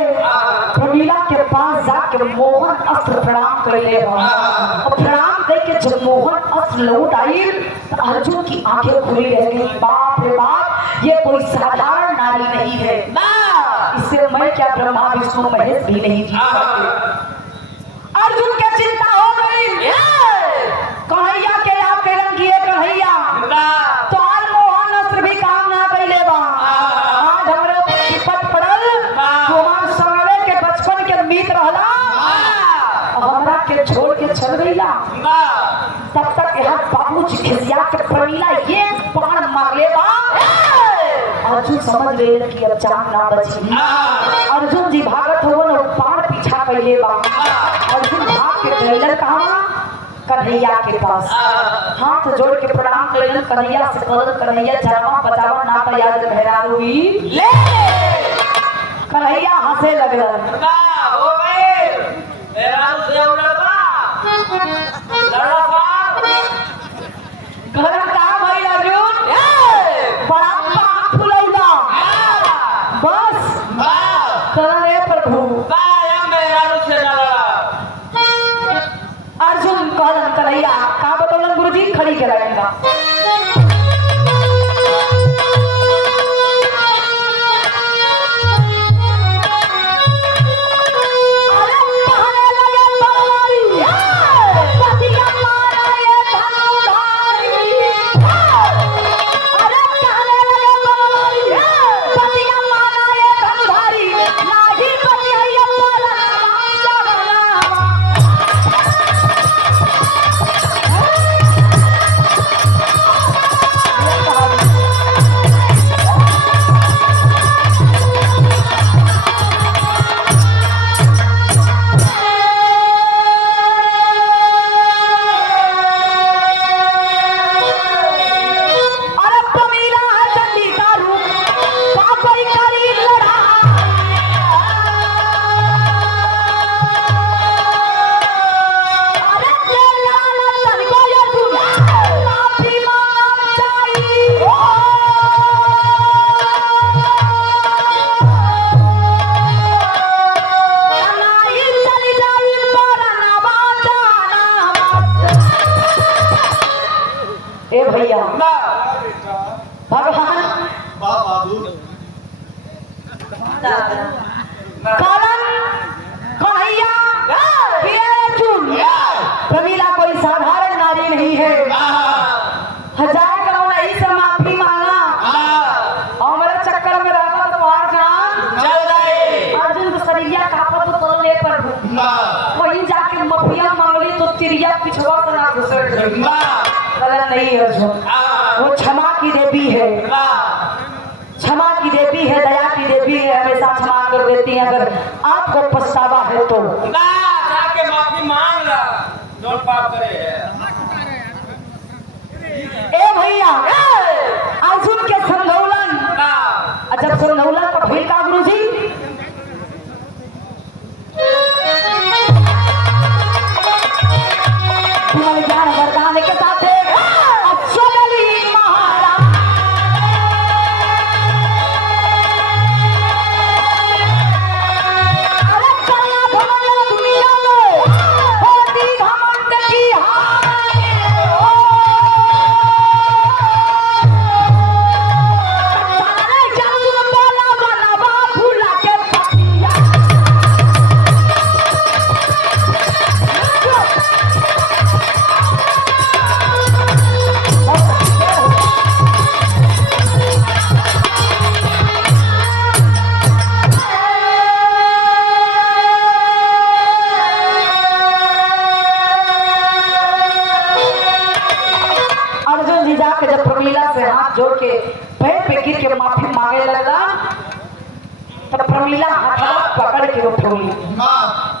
प्रमीला के पास जाके मोहन अस्त्र प्रणाम कर ले और प्रणाम करके जब मोहन अस्त्र लौट आई तो अर्जुन की आंखें खुली रह गई बाप रे बाप ये कोई साधारण नारी नहीं है इससे मैं क्या ब्रह्मा विष्णु महेश भी नहीं जीत सकते अर्जुन के चिंता हो गई कन्हैया के आप कलन किए कन्हैया तो आज मोहन अस्त्र भी काम ना कैले बा आज हमरे विपत पड़ल हमार समय के बचपन के मीत रहला हमरा के छोड़ के चल गईला तब तक यहाँ बाबूजी खिसिया के प्रमीला ये बाण मार ले बा अर्जुन समझ ले कि अब जान ना बची अर्जुन जी भागत हो न बाण पीछा कैले बा अर्जुन भाग के गईलन कहां कन्हैया के पास हाथ जोड़ के प्रणाम कैलन कन्हैया से कहलन कन्हैया जावा बचावा ना तो याद मेहरारू ही ले कन्हैया हंसे लगलन हो गए मेहरारू से उड़बा लड़बा घर का भइल अर्जुन बड़ा पाप फुलौला बस कहले प्रभु मेहरारू से न लड़ा अर्जुन कहलन कन्हैया का बतौलन गुरुजी खड़ी के रहेगा वहीं जाके मफिया मांगली तो तिरिया पिछवा से ना घुसड़ गई। गलत नहीं है अर्जुन, वो क्षमा की देवी है, क्षमा की देवी है, दया की देवी है, हमेशा क्षमा कर देती है। अगर आपको पछतावा है तो जाके माफी मांग ला, जो पाप करे है। ए भैया अर्जुन के संधौलन, जब संधौलन पर भील का गुरु जी ज्ञान वरदान के साथ जब प्रमीला से हाथ जोड़ के पैर पे गिर के माफी मांगे लगा, तब प्रमीला हाथ पकड़ के उठोगी।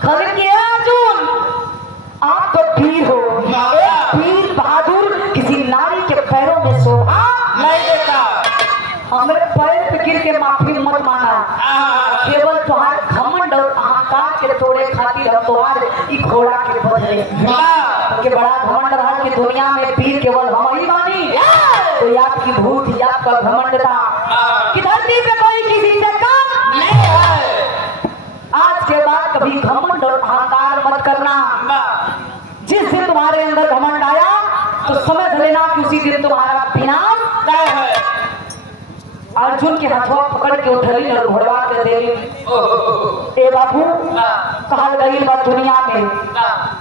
खबर किया अर्जुन, आप तो वीर हो, एक वीर बहादुर किसी नारी के पैरों में शोभा नहीं देता। हमारे पैर पे गिर के माफी मत मांगा, केवल तुम्हारे घमंड और अहंकार के तोड़े खातिर हम तुम्हारे घोड़ा के बदले के बड़ा घमंड रहा कि दुनिया में वीर केवल हम ही मानी। तो आपकी भूत या आपका घमंड था कि धरती पे कोई किसी से कम नहीं है। आज के बाद कभी घमंड और अहंकार मत करना। जिस दिन तुम्हारे अंदर घमंड आया तो समझ लेना कि उसी दिन तुम्हारा विनाश तय है। अर्जुन के हाथों पकड़ के उठली और घोड़वा के देवी, ए बाबू कहल गई बात दुनिया में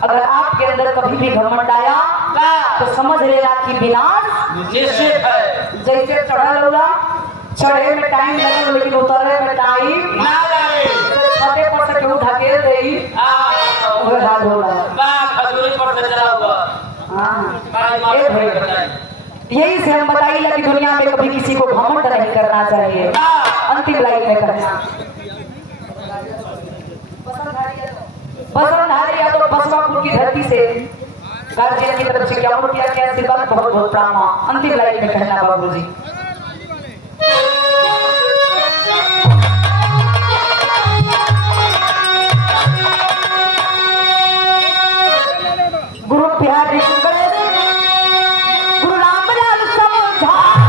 अगर आपके अंदर कभी भी घमंड आया तो समझ लेना कि विनाश निश्चित है। जैसे चढ़ल होला, चढ़े में टाइम लगल लेकिन उतरे में टाइम ना लगे। छते पर से केहू ढकेल देई वो हाल होला। खजूरी पर से चला हुआ। हां ए भाई, यही से हम बताइए कि दुनिया में कभी किसी को घमंड नहीं करना चाहिए। अंतिम लाइन में करना बसंतधारी या तो बसवापुर की धरती से गार्जियन की तरफ से क्या मुटिया क्या आशीर्वाद बहुत बहुत प्रणाम। अंतिम लाइन में कहना बाबूजी। गुरु बिहारी गुरु रामलाल समझाए,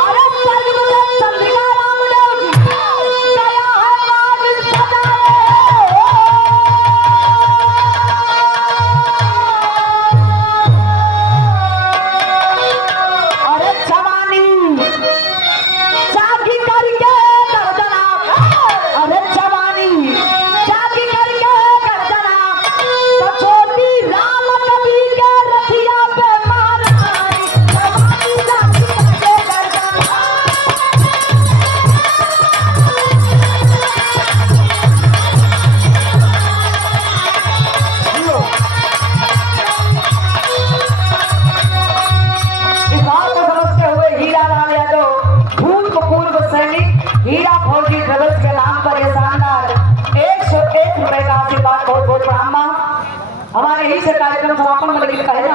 अरे चंद्रिका रामदेव जी दया है बाज सदाए। अरे जवानी जागी करके गर्दना, अरे जवानी जागी करके गर्दना, तो छोटी राम कवि के रथिया पे मार आई। जवानी जागी करके गर्दना, इस बात को समझते हुए हीरा लाल यादव भूतपूर्व सैनिक हीरा फौजी ट्रेवल्स के नाम पर ये शानदार 101 रुपए का आशीर्वाद बहुत बहुत प्रणाम। हमारे यही से कार्यक्रम समापन में लेकिन पहले